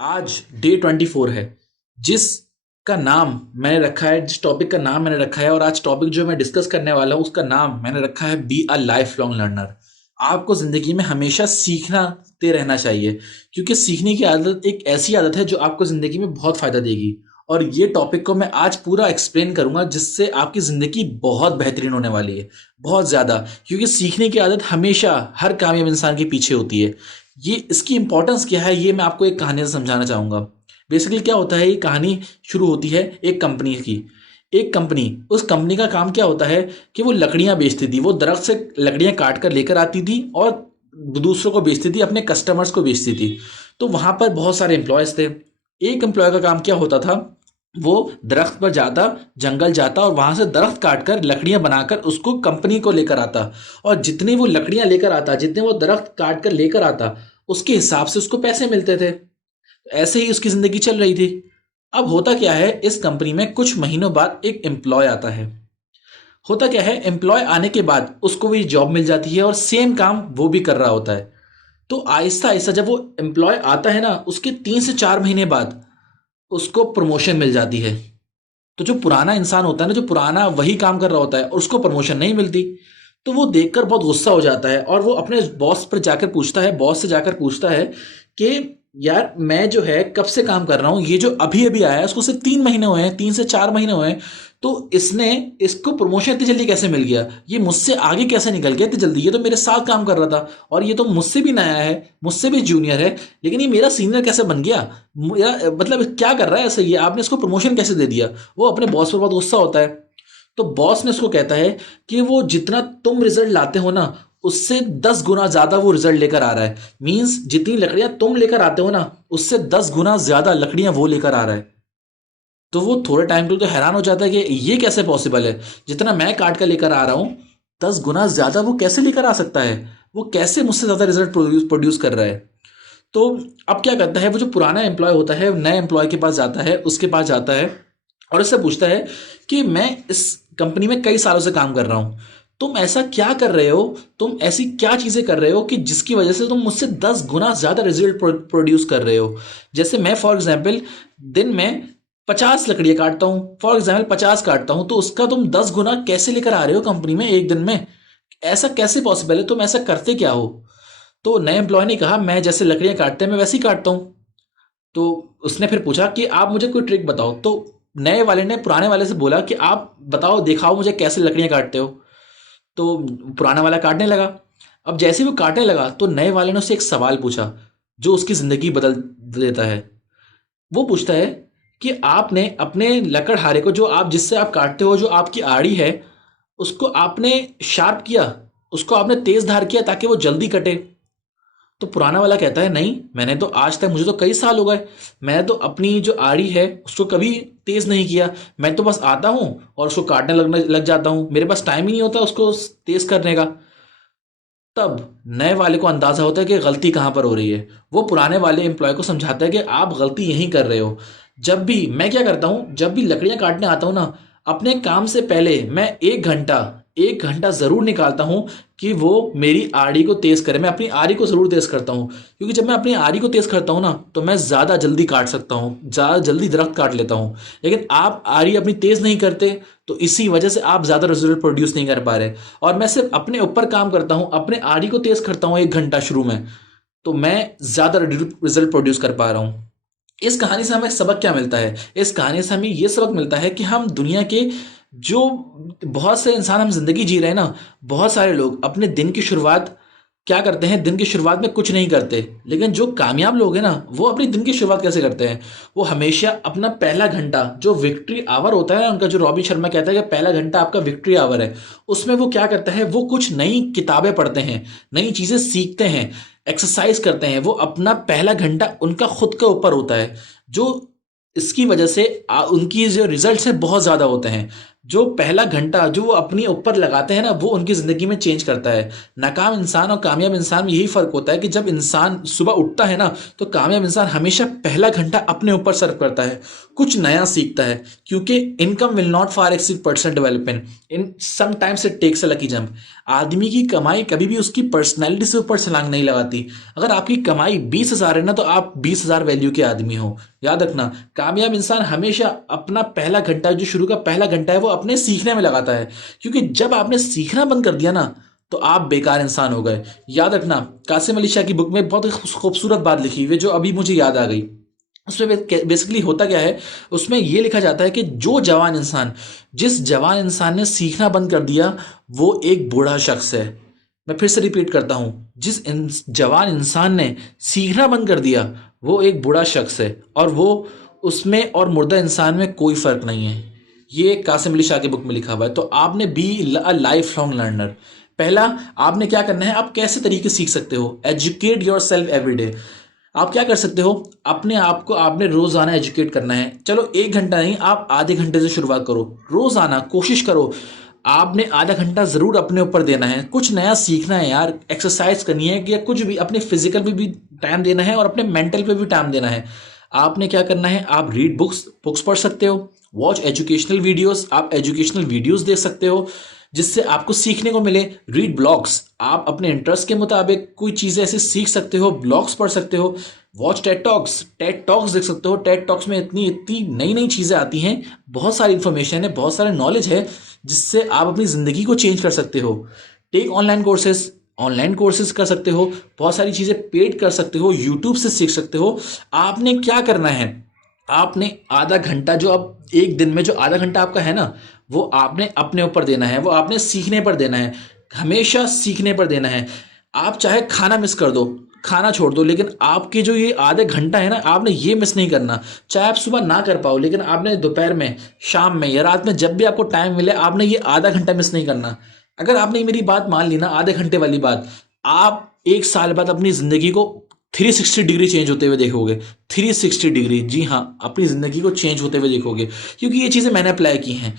आज डे 24 है। जिस का नाम मैंने रखा है, जिस टॉपिक का नाम मैंने रखा है और आज टॉपिक जो मैं डिस्कस करने वाला हूँ उसका नाम मैंने रखा है be a life long learner. आपको ज़िंदगी में हमेशा सीखते रहना चाहिए, क्योंकि सीखने की आदत एक ऐसी आदत है जो आपको ज़िंदगी में बहुत फ़ायदा देगी। और ये टॉपिक को मैं आज पूरा एक्सप्लेन करूंगा जिससे आपकी ज़िंदगी बहुत बेहतरीन होने वाली है, बहुत ज़्यादा। क्योंकि सीखने की आदत हमेशा हर कामयाब इंसान के पीछे होती है। ये इसकी इंपॉर्टेंस क्या है ये मैं आपको एक कहानी से समझाना चाहूँगा। बेसिकली क्या होता है, ये कहानी शुरू होती है एक कंपनी की। एक कंपनी, उस कंपनी का काम क्या होता है कि वो लकड़ियाँ बेचती थी। वो दरख्त से लकड़ियाँ काट कर लेकर आती थी और दूसरों को बेचती थी, अपने कस्टमर्स को बेचती थी। तो वहाँ पर बहुत सारे एम्प्लॉयज़ थे। एक एम्प्लॉय का काम क्या होता था, वो दरख्त पर जाता, जंगल जाता और वहां से दरख्त काटकर लकड़ियां बनाकर उसको कंपनी को लेकर आता। और जितनी वो लकड़ियां लेकर आता, जितने वो दरख्त काट कर लेकर आता, उसके हिसाब से उसको पैसे मिलते थे। ऐसे ही उसकी जिंदगी चल रही थी। अब होता क्या है, इस कंपनी में कुछ महीनों बाद एक एम्प्लॉय आता है। होता क्या है, एम्प्लॉय आने के बाद उसको भी जॉब मिल जाती है और सेम काम वो भी कर रहा होता है। तो आहिस्ता आहिस्ता जब वो एम्प्लॉय आता है ना, उसके 3 से 4 महीने बाद उसको प्रमोशन मिल जाती है। तो जो पुराना इंसान होता है ना, जो पुराना वही काम कर रहा होता है और उसको प्रमोशन नहीं मिलती, तो वो देखकर बहुत गुस्सा हो जाता है और वो अपने बॉस पर जाकर पूछता है, बॉस से जाकर पूछता है कि यार मैं जो है कब से काम कर रहा हूँ, ये जो अभी अभी आया है उसको सिर्फ 3 महीने हुए हैं, 3 से 4 महीने हुए हैं। तो इसने इसको प्रमोशन इतनी जल्दी कैसे मिल गया, ये मुझसे आगे कैसे निकल गया इतनी जल्दी, ये तो मेरे साथ काम कर रहा था और ये तो मुझसे भी नया है, मुझसे भी जूनियर है, लेकिन ये मेरा सीनियर कैसे बन गया, मेरा मतलब क्या कर रहा है ऐसे, ये आपने इसको प्रमोशन कैसे दे दिया। वो अपने बॉस पर बहुत गुस्सा होता है। तो बॉस ने उसको कहता है कि वो जितना तुम रिजल्ट लाते हो ना, उससे 10 गुना ज्यादा वो रिजल्ट लेकर आ रहा है। मींस जितनी लकड़ियां तुम लेकर आते हो ना, उससे 10 गुना ज्यादा लकड़ियां वो लेकर आ रहा है। तो वो थोड़े टाइम के लिए तो हैरान हो जाता है कि ये कैसे पॉसिबल है, जितना मैं काट कर लेकर आ रहा हूँ 10 गुना ज्यादा वो कैसे लेकर आ सकता है, वो कैसे मुझसे ज्यादा रिजल्ट प्रोड्यूस कर रहा है। तो अब क्या करता है, वो जो पुराना एम्प्लॉय होता है नए एम्प्लॉय के पास जाता है, उसके पास जाता है और उससे पूछता है कि मैं इस कंपनी में कई सालों से काम कर रहा हूँ, तुम ऐसा क्या कर रहे हो, तुम ऐसी क्या चीज़ें कर रहे हो कि जिसकी वजह से तुम मुझसे 10 गुना ज़्यादा रिजल्ट प्रोड्यूस कर रहे हो। जैसे मैं फॉर एग्जाम्पल दिन में 50 लकड़ियाँ काटता हूँ, फॉर एग्जाम्पल 50 काटता हूँ, तो उसका तुम 10 गुना कैसे लेकर आ रहे हो कंपनी में एक दिन में, ऐसा कैसे पॉसिबल है, तुम ऐसा करते क्या हो। तो नए एम्प्लॉय ने कहा मैं जैसे लकड़ियाँ काटते हैं मैं वैसे ही काटता हूँ। तो उसने फिर पूछा कि आप मुझे कोई ट्रिक बताओ। तो नए वाले ने पुराने वाले से बोला कि आप बताओ, दिखाओ मुझे कैसे लकड़ियाँ काटते हो। तो पुराना वाला काटने लगा। अब जैसे ही वो काटने लगा तो नए वाले ने उससे एक सवाल पूछा जो उसकी ज़िंदगी बदल देता है। वो पूछता है कि आपने अपने लकड़हारे को, जो आप जिससे आप काटते हो, जो आपकी आड़ी है, उसको आपने शार्प किया, उसको आपने तेज़ धार किया ताकि वो जल्दी कटे। तो पुराना वाला कहता है नहीं, मैंने तो आज तक, मुझे तो कई साल हो गए, मैं तो अपनी जो आड़ी है उसको कभी तेज नहीं किया। मैं तो बस आता हूँ और उसको काटने लगने लग जाता हूँ, मेरे पास टाइम ही नहीं होता उसको तेज करने का। तब नए वाले को अंदाजा होता है कि गलती कहाँ पर हो रही है। वो पुराने वाले एम्प्लॉय को समझाता है कि आप गलती यहीं कर रहे हो। जब भी मैं क्या करता हूँ, जब भी लकड़ियाँ काटने आता हूँ ना, अपने काम से पहले मैं 1 घंटा ज़रूर निकालता हूँ कि वो मेरी आड़ी को तेज़ करे। मैं अपनी आड़ी को ज़रूर तेज़ करता हूँ, क्योंकि जब मैं अपनी आड़ी को तेज़ करता हूँ ना, तो मैं ज़्यादा जल्दी काट सकता हूँ, ज़्यादा जल्दी दरख्त काट लेता हूँ। लेकिन आप आड़ी अपनी तेज़ नहीं करते, तो इसी वजह से आप ज़्यादा रिजल्ट प्रोड्यूस नहीं कर पा रहे। और मैं सिर्फ अपने ऊपर काम करता हूँ, अपने आड़ी को तेज़ करता हूँ 1 घंटा शुरू में, तो मैं ज़्यादा रिजल्ट प्रोड्यूस कर पा रहा हूँ। इस कहानी से हमें सबक क्या मिलता है, इस कहानी से हमें ये सबक मिलता है कि हम दुनिया के जो बहुत से इंसान हम जिंदगी जी रहे हैं ना, बहुत सारे लोग अपने दिन की शुरुआत क्या करते हैं, दिन की शुरुआत में कुछ नहीं करते। लेकिन जो कामयाब लोग हैं ना, वो अपनी दिन की शुरुआत कैसे करते हैं, वो हमेशा अपना पहला घंटा, जो विक्ट्री आवर होता है ना उनका, जो रॉबिन शर्मा कहता है कि पहला घंटा आपका विक्ट्री आवर है, उसमें वो क्या करता है, वो कुछ नई किताबें पढ़ते हैं, नई चीज़ें सीखते हैं, एक्सरसाइज करते हैं। वो अपना पहला घंटा उनका खुद के ऊपर होता है, जो इसकी वजह से उनकी जो रिजल्ट्स हैं बहुत ज़्यादा होते हैं। जो पहला घंटा जो वो अपने ऊपर लगाते हैं ना, वो उनकी ज़िंदगी में चेंज करता है। नाकाम इंसान और कामयाब इंसान में यही फ़र्क होता है कि जब इंसान सुबह उठता है ना, तो कामयाब इंसान हमेशा पहला घंटा अपने ऊपर सर्व करता है, कुछ नया सीखता है, क्योंकि income will not far exceed personal development, in sometimes it takes a lucky jump. आदमी की कमाई कभी भी उसकी पर्सनैलिटी से ऊपर छलांग नहीं लगाती। अगर आपकी कमाई 20,000 है ना, तो आप 20,000 वैल्यू के आदमी हो। याद रखना, कामयाब इंसान हमेशा अपना पहला घंटा, जो शुरू का पहला घंटा है, वो अपने सीखने में लगाता है, क्योंकि जब आपने सीखना बंद कर दिया ना, तो आप बेकार इंसान हो गए। याद रखना, कासिम अली शाह की बुक में बहुत ही खूबसूरत बात लिखी हुई है, जो अभी मुझे याद आ गई। उसमें बेसिकली होता क्या है, उसमें ये लिखा जाता है कि जिस जवान इंसान ने सीखना बंद कर दिया, वो एक बूढ़ा शख्स है। मैं फिर से रिपीट करता हूँ, जवान इंसान ने सीखना बंद कर दिया, वो एक बूढ़ा शख्स है, और वो उसमें और मुर्दा इंसान में कोई फ़र्क नहीं है। ये कासिम अली शाह की बुक में लिखा हुआ है। तो आपने be a life long learner. पहला, आपने क्या करना है, आप कैसे तरीके सीख सकते हो, educate your self every day. आप क्या कर सकते हो, अपने आप को आपने रोजाना एजुकेट करना है। चलो 1 घंटा नहीं, आप आधे घंटे से शुरुआत करो। रोजाना कोशिश करो, आपने आधा घंटा जरूर अपने ऊपर देना है। कुछ नया सीखना है यार, एक्सरसाइज करनी है, या कुछ भी अपने फिजिकल पे भी टाइम देना है और अपने मेंटल पे भी टाइम देना है। आपने क्या करना है, आप रीड बुक्स पढ़ सकते हो, वॉच एजुकेशनल वीडियोस, आप एजुकेशनल वीडियोस देख सकते हो जिससे आपको सीखने को मिले। रीड ब्लॉग्स, आप अपने इंटरेस्ट के मुताबिक कोई चीज़ें ऐसे सीख सकते हो, ब्लॉग्स पढ़ सकते हो। वॉच टेड टॉक्स देख सकते हो। टेड टॉक्स में इतनी इतनी नई नई चीज़ें आती हैं, बहुत सारी इंफॉर्मेशन है, बहुत सारा नॉलेज है, जिससे आप अपनी ज़िंदगी को चेंज कर सकते हो। टेक ऑनलाइन कोर्सेज कर सकते हो, बहुत सारी चीज़ें पेड कर सकते हो, यूट्यूब से सीख सकते हो। आपने क्या करना है, आपने आधा घंटा, जो अब एक दिन में जो आधा घंटा आपका है ना, वो आपने अपने ऊपर देना है, वो आपने सीखने पर देना है, हमेशा सीखने पर देना है। आप चाहे खाना मिस कर दो, खाना छोड़ दो, लेकिन आपके जो ये आधे घंटा है ना, आपने ये मिस नहीं करना। चाहे आप सुबह ना कर पाओ, लेकिन आपने दोपहर में, शाम में या रात में, जब भी आपको टाइम मिले, आपने ये आधा घंटा मिस नहीं करना। अगर आपने मेरी बात मान ली ना, आधे घंटे वाली बात, आप 1 साल बाद अपनी ज़िंदगी को 360 डिग्री चेंज होते हुए देखोगे। 360 डिग्री, जी हाँ, अपनी ज़िंदगी को चेंज होते हुए देखोगे, क्योंकि ये चीज़ें मैंने अप्लाई की हैं।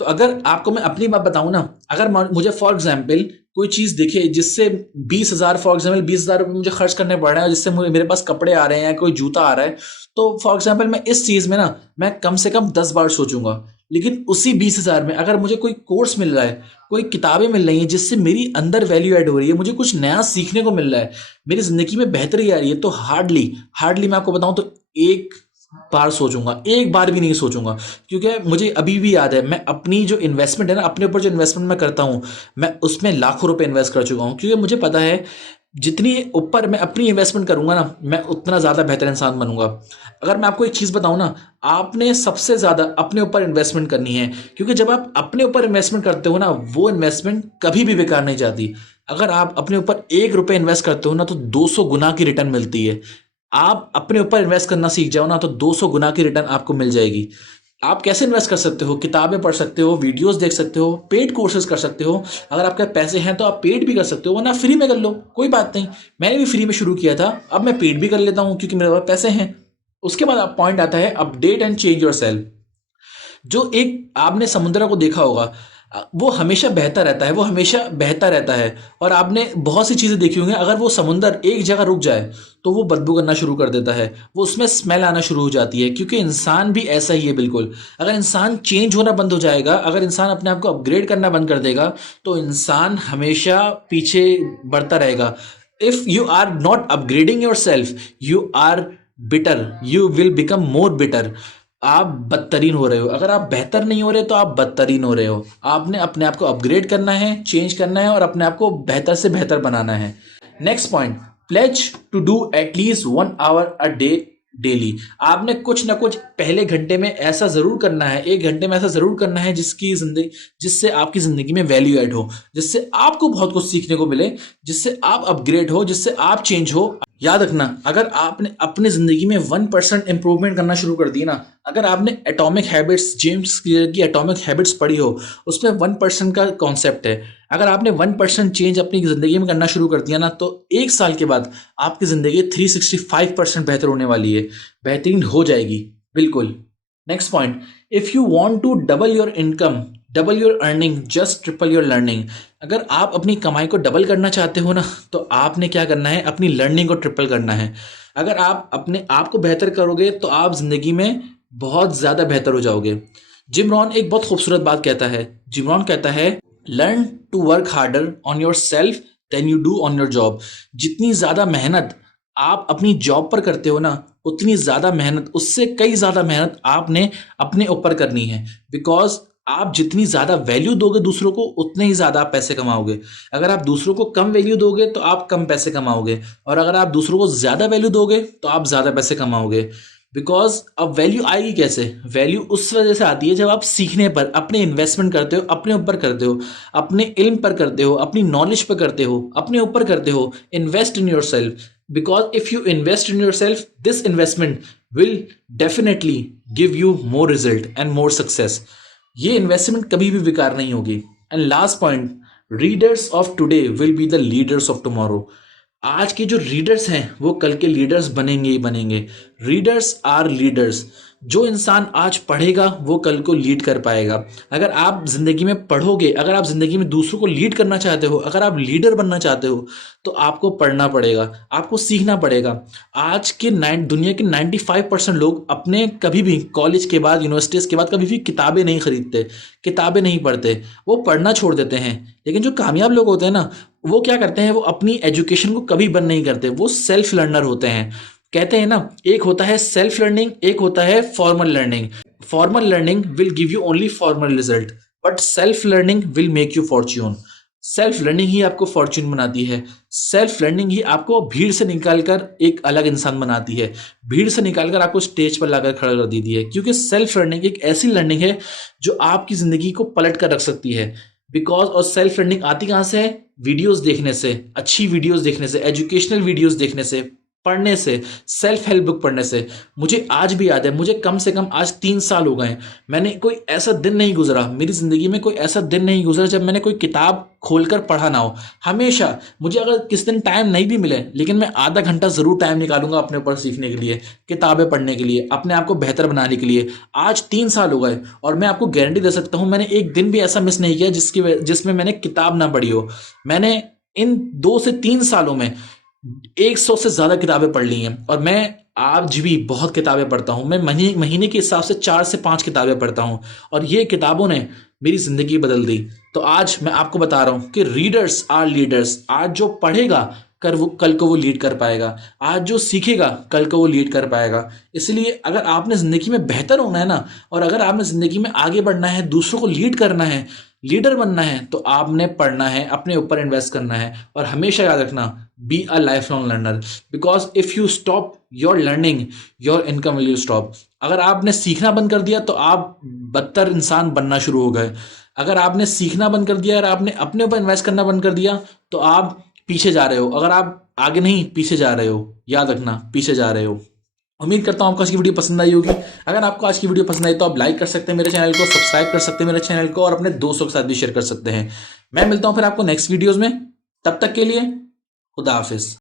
तो अगर आपको मैं अपनी बात बताऊं ना, अगर मुझे फॉर एग्जाम्पल कोई चीज़ दिखे जिससे 20,000, फॉर एग्जाम्पल 20,000 रुपये मुझे खर्च करने पड़ रहे हैं, जिससे मेरे पास कपड़े आ रहे हैं या कोई जूता आ रहा है, तो फॉर एग्जाम्पल मैं इस चीज़ में ना, मैं कम से कम 10 बार सोचूंगा। लेकिन उसी 20,000 में अगर मुझे कोई कोर्स मिल रहा है, कोई किताबें मिल रही हैं जिससे मेरी अंदर वैल्यू ऐड हो रही है, मुझे कुछ नया सीखने को मिल रहा है, मेरी ज़िंदगी में बेहतरी आ रही है, तो हार्डली मैं आपको बताऊं तो एक बार सोचूंगा, एक बार भी नहीं सोचूंगा। क्योंकि मुझे अभी भी याद है, मैं अपनी जो इन्वेस्टमेंट है ना, अपने ऊपर जो इन्वेस्टमेंट मैं करता हूँ, मैं उसमें लाखों रुपए इन्वेस्ट कर चुका हूँ, क्योंकि मुझे पता है जितनी ऊपर मैं अपनी इन्वेस्टमेंट करूंगा ना, मैं उतना ज़्यादा बेहतर इंसान बनूंगा। अगर मैं आपको एक चीज़ बताऊं ना, आपने सबसे ज़्यादा अपने ऊपर इन्वेस्टमेंट करनी है, क्योंकि जब आप अपने ऊपर इन्वेस्टमेंट करते हो ना, वो इन्वेस्टमेंट कभी भी बेकार नहीं जाती। अगर आप अपने ऊपर 1 रुपये इन्वेस्ट करते हो ना, तो 200 गुना की रिटर्न मिलती है। आप अपने ऊपर इन्वेस्ट करना सीख जाओ ना, तो 200 गुना की रिटर्न आपको मिल जाएगी। आप कैसे इन्वेस्ट कर सकते हो, किताबें पढ़ सकते हो, वीडियोस देख सकते हो, पेड कोर्सेज कर सकते हो। अगर आपके पैसे हैं तो आप पेड भी कर सकते हो, वरना फ्री में कर लो, कोई बात नहीं। मैंने भी फ्री में शुरू किया था, अब मैं पेड भी कर लेता हूँ, क्योंकि मेरे पास पैसे हैं। उसके बाद आप पॉइंट आता है, update and change your self. जो एक आपने समुद्र को देखा होगा, वो हमेशा बहता रहता है, वो हमेशा बहता रहता है। और आपने बहुत सी चीज़ें देखी होंगी, अगर वो समुंदर एक जगह रुक जाए तो वो बदबू करना शुरू कर देता है, वो उसमें स्मेल आना शुरू हो जाती है। क्योंकि इंसान भी ऐसा ही है बिल्कुल। अगर इंसान चेंज होना बंद हो जाएगा, अगर इंसान अपने आप को अपग्रेड करना बंद कर देगा, तो इंसान हमेशा पीछे बढ़ता रहेगा। If you are not upgrading yourself, you are bitter, you will become more bitter. आप बदतरीन हो रहे हो। अगर आप बेहतर नहीं हो रहे, तो आप बदतरीन हो रहे हो। आपने अपने आप को अपग्रेड करना है, चेंज करना है, और अपने आप को बेहतर से बेहतर बनाना है। Next point, pledge to do at least 1 hour a day daily. आपने कुछ ना कुछ पहले घंटे में ऐसा जरूर करना है, 1 घंटे में ऐसा जरूर करना है जिससे आपकी जिंदगी में वैल्यू ऐड हो, जिससे आपको बहुत कुछ सीखने को मिले, जिससे आप अपग्रेड हो, जिससे आप चेंज हो। याद रखना, अगर आपने अपनी जिंदगी में 1% इंप्रूवमेंट करना शुरू कर दी ना, अगर आपने एटॉमिक हैबिट्स, जेम्स क्लियर की एटॉमिक हैबिट्स पढ़ी हो, उसमें 1% का कॉन्सेप्ट है। अगर आपने 1% चेंज अपनी जिंदगी में करना शुरू कर दिया ना, तो 1 साल के बाद आपकी जिंदगी 365% बेहतर होने वाली है, बेहतरीन हो जाएगी बिल्कुल। Next point, if you want to double your income double your earning just triple your learning. अगर आप अपनी कमाई को डबल करना चाहते हो ना, तो आपने क्या करना है, अपनी लर्निंग को ट्रिपल करना है। अगर आप अपने आप को बेहतर करोगे तो आप जिंदगी में बहुत ज़्यादा बेहतर हो जाओगे। जिम रॉन एक बहुत खूबसूरत बात कहता है। जिम रॉन कहता है, learn to work harder on yourself then you do on your job. जितनी ज़्यादा मेहनत आप अपनी जॉब पर करते हो ना, उतनी ज़्यादा मेहनत, उससे कई ज़्यादा मेहनत आपने अपने ऊपर करनी है। बिकॉज आप जितनी ज़्यादा वैल्यू दोगे दूसरों को, उतने ही ज़्यादा आप पैसे कमाओगे। अगर आप दूसरों को कम वैल्यू दोगे तो आप कम पैसे कमाओगे, और अगर आप दूसरों को ज़्यादा वैल्यू दोगे तो आप ज़्यादा पैसे कमाओगे। बिकॉज अब वैल्यू आएगी कैसे? वैल्यू उस वजह से आती है जब आप सीखने पर अपने इन्वेस्टमेंट करते हो, अपने ऊपर करते हो, अपने इल्म पर करते हो, अपनी नॉलेज पर करते हो, अपने ऊपर करते हो। Invest in your self, because if you invest in your self, this investment will definitely give you more result and more success. ये इन्वेस्टमेंट कभी भी बेकार नहीं होगी। And last point, readers of today will be the leaders of tomorrow. आज के जो readers हैं वो कल के लीडर्स बनेंगे ही बनेंगे। Readers are leaders. जो इंसान आज पढ़ेगा वो कल को लीड कर पाएगा। अगर आप जिंदगी में पढ़ोगे, अगर आप जिंदगी में दूसरों को लीड करना चाहते हो, अगर आप लीडर बनना चाहते हो, तो आपको पढ़ना पड़ेगा, आपको सीखना पड़ेगा। आज के दुनिया के 95% लोग अपने कभी भी कॉलेज के बाद, यूनिवर्सिटीज़ के बाद कभी भी किताबें नहीं खरीदते, किताबें नहीं पढ़ते, वो पढ़ना छोड़ देते हैं। लेकिन जो कामयाब लोग होते हैं ना, वो क्या करते हैं, वो अपनी एजुकेशन को कभी बंद नहीं करते, वो सेल्फ लर्नर होते हैं। कहते हैं ना, एक होता है सेल्फ लर्निंग, एक होता है formal learning. Formal learning will give you only formal result, but self learning will make you fortune. Self learning ही आपको फॉर्च्यून बनाती है। सेल्फ लर्निंग ही आपको भीड़ से निकालकर एक अलग इंसान बनाती है, भीड़ से निकालकर आपको स्टेज पर लाकर खड़ा कर देती है। क्योंकि सेल्फ लर्निंग एक ऐसी लर्निंग है जो आपकी जिंदगी को पलट कर रख सकती है। बिकॉज और सेल्फ लर्निंग आती कहाँ से है? वीडियोस देखने से, अच्छी वीडियोस देखने से, एजुकेशनल वीडियोस देखने से, पढ़ने से, सेल्फ हेल्प बुक पढ़ने से। मुझे आज भी याद है, मुझे कम से कम आज 3 साल हो गए, मैंने कोई ऐसा दिन नहीं गुजरा, मेरी ज़िंदगी में कोई ऐसा दिन नहीं गुजरा जब मैंने कोई किताब खोलकर पढ़ा ना हो। हमेशा मुझे अगर किस दिन टाइम नहीं भी मिले, लेकिन मैं आधा घंटा ज़रूर टाइम निकालूंगा अपने ऊपर सीखने के लिए, किताबें पढ़ने के लिए, अपने आप को बेहतर बनाने के लिए। आज 3 साल हो गए और मैं आपको गारंटी दे सकता हूँ, मैंने एक दिन भी ऐसा मिस नहीं किया जिसमें मैंने किताब ना पढ़ी हो। मैंने इन 2 से 3 सालों में 100 से ज़्यादा किताबें पढ़ ली हैं, और मैं आज भी बहुत किताबें पढ़ता हूँ। मैं महीने के हिसाब से 4 से 5 किताबें पढ़ता हूँ, और ये किताबों ने मेरी ज़िंदगी बदल दी। तो आज मैं आपको बता रहा हूँ कि रीडर्स आर लीडर्स। आज जो पढ़ेगा कल को वो लीड कर पाएगा, आज जो सीखेगा कल को वो लीड कर पाएगा। इसलिए अगर आपने ज़िंदगी में बेहतर होना है ना, और अगर आपने ज़िंदगी में आगे बढ़ना है, दूसरों को लीड करना है, लीडर बनना है, तो आपने पढ़ना है, अपने ऊपर इन्वेस्ट करना है। और हमेशा याद रखना, be a life long learner, because if you stop your learning, your income will stop. अगर आपने सीखना बंद कर दिया तो आप बदतर इंसान बनना शुरू हो गए। अगर आपने सीखना बंद कर दिया और आपने अपने ऊपर इन्वेस्ट करना बंद कर दिया, तो आप पीछे जा रहे हो। अगर आप आगे नहीं, पीछे जा रहे हो, याद रखना, पीछे जा रहे हो। उम्मीद करता हूँ आपको आज की वीडियो पसंद आई होगी। अगर आपको आज की वीडियो पसंद आई तो आप लाइक कर सकते हैं मेरे चैनल को, सब्सक्राइब कर सकते हैं मेरे चैनल को, और अपने दोस्तों के साथ भी शेयर कर सकते हैं। मैं मिलता हूँ फिर आपको नेक्स्ट वीडियोज़ में। तब तक के लिए खुदा हाफिज़।